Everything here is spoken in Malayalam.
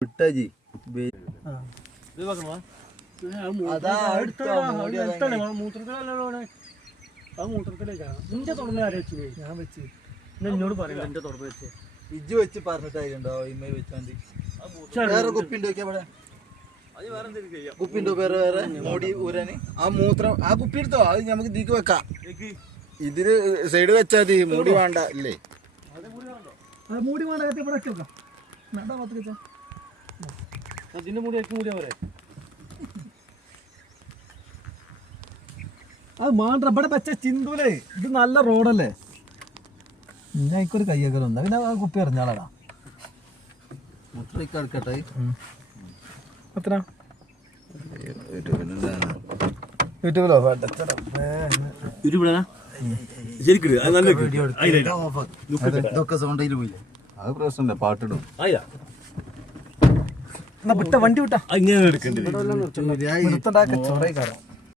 വിട്ടാജി എന്നോട് പറയാം എന്റെ തുറന്ന് വെച്ച് ഇജ്ജ് വെച്ച് പറഞ്ഞിട്ടായിട്ടുണ്ടോ ഇമ്മ വെച്ചാണ്ട് വേറെ കുപ്പിണ്ടോ അവിടെ കുപ്പിണ്ടോ വേറെ വേറെ മൂടി ഊരാന് ആ മൂത്രം ആ കുപ്പി എടുത്തോ അത് നമുക്ക് ഇതിക്ക് വെക്കാം ഇതില് സൈഡ് വെച്ചാ മതി മൂടി വേണ്ട ഇല്ലേ മൂടി വേണ്ട അതിന്റെ മൂടി മൂടിയാ പോരെ അത് മാണ്ട ഇവിടെ വെച്ച ചിന്തൂലേ ഇത് നല്ല റോഡല്ലേ ഇക്കൊരു കയ്യൊക്കെ പിന്നെ ആ കുപ്പി എറിഞ്ഞാളാ എടുക്കട്ടെ എത്ര യൂട്യൂബിലോ ഇതൊക്കെ സൗണ്ടിൽ പോയില്ലേ അത് പ്രശ്നമില്ല പാട്ടിടും വിട്ട വണ്ടി വിട്ടാ ഇങ്ങനെ എടുക്കണ്ടേ ചൊറേ കാരണം